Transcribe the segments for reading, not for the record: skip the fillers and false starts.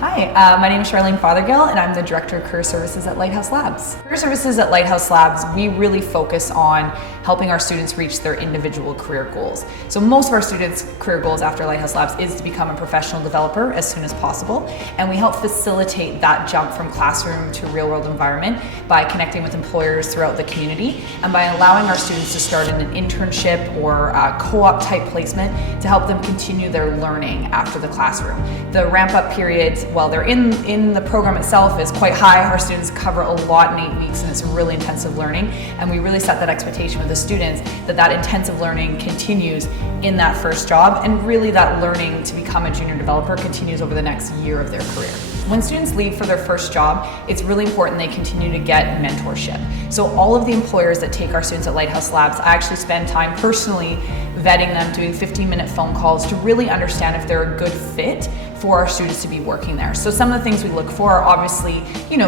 Hi, my name is Charlyne and I'm the Director of Career Services at Lighthouse Labs. Career Services at Lighthouse Labs, we really focus on helping our students reach their individual career goals. So most of our students' career goals after Lighthouse Labs is to become a professional developer as soon as possible, and we help facilitate that jump from classroom to real-world environment by connecting with employers throughout the community and by allowing our students to start in an internship or a co-op type placement to help them continue their learning after the classroom. The ramp-up period, while they're in the program itself, is quite high. Our students cover a lot in 8 weeks and it's really intensive learning, and we really set that expectation with the students that intensive learning continues in that first job, and really that learning to become a junior developer continues over the next year of their career. When students leave for their first job, it's really important they continue to get mentorship. So all of the employers that take our students at Lighthouse Labs, I actually spend time personally vetting them, doing 15-minute phone calls to really understand if they're a good fit for our students to be working there. So some of the things we look for are obviously,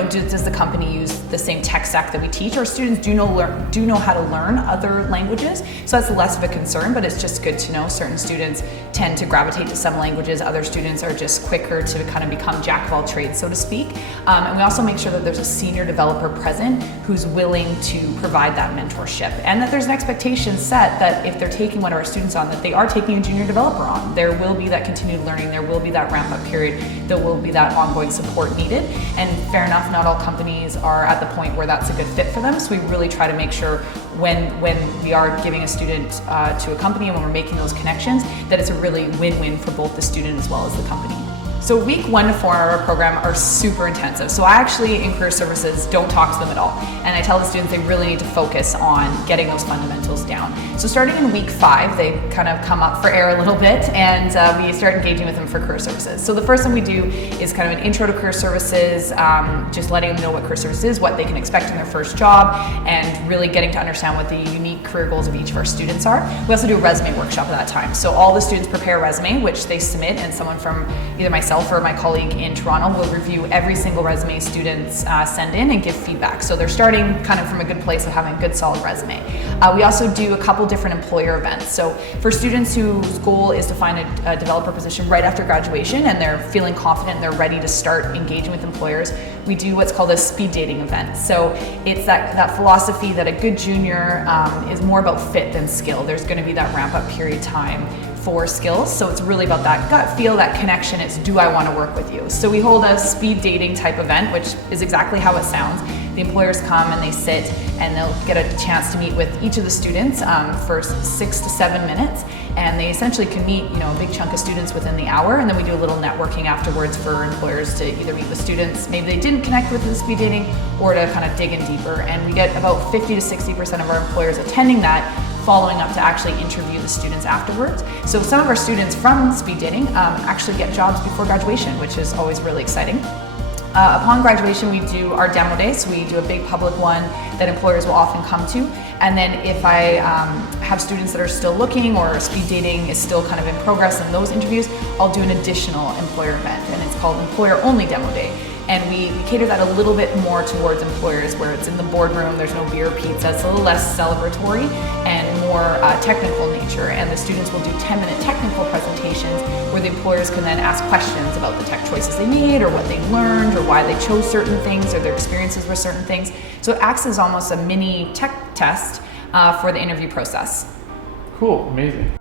does the company use the same tech stack that we teach? Our students do know how to learn other languages, so that's less of a concern, but it's just good to know. Certain students tend to gravitate to some languages, other students are just quicker to kind of become jack of all trades, so to speak. And we also make sure that there's a senior developer present who's willing to provide that mentorship, and that there's an expectation set that if they're taking one of our students on, that they are taking a junior developer on. There will be that continued learning, there will be that ramp-up period, there will be that ongoing support needed. And fair enough, not all companies are at the point where that's a good fit for them, so we really try to make sure when we are giving a student to a company and when we're making those connections, that it's a really win-win for both the student as well as the company. So week 1 to 4 of our program are super intensive. So I actually, in Career Services, don't talk to them at all. And I tell the students they really need to focus on getting those fundamentals down. So starting in week 5, they kind of come up for air a little bit, and we start engaging with them for Career Services. So the first thing we do is kind of an intro to Career Services, just letting them know what Career Services is, what they can expect in their first job, and really getting to understand what the unique career goals of each of our students are. We also do a resume workshop at that time. So all the students prepare a resume, which they submit, and someone from either myself or my colleague in Toronto will review every single resume students send in and give feedback. So they're starting kind of from a good place of having a good solid resume. We also do a couple different employer events. So for students whose goal is to find a developer position right after graduation and they're feeling confident and they're ready to start engaging with employers, we do what's called a speed dating event. So it's that philosophy that a good junior is more about fit than skill. There's going to be that ramp up period time for skills, so it's really about that gut feel, that connection. It's, do I want to work with you? So we hold a speed dating type event, which is exactly how it sounds. The employers come and they sit and they'll get a chance to meet with each of the students for 6 to 7 minutes, and they essentially can meet a big chunk of students within the hour, and then we do a little networking afterwards for employers to either meet with students maybe they didn't connect with in the speed dating, or to kind of dig in deeper. And we get about 50 to 60% of our employers attending that, following up to actually interview the students afterwards. So some of our students from speed dating actually get jobs before graduation, which is always really exciting. Upon graduation, we do our demo day, so we do a big public one that employers will often come to. And then if I have students that are still looking, or speed dating is still kind of in progress in those interviews, I'll do an additional employer event, and it's called Employer Only Demo Day. And we cater that a little bit more towards employers, where it's in the boardroom, there's no beer or pizza, it's a little less celebratory and more technical nature. And the students will do 10-minute technical presentations where the employers can then ask questions about the tech choices they made, or what they learned, or why they chose certain things, or their experiences with certain things. So it acts as almost a mini tech test for the interview process. Cool, amazing.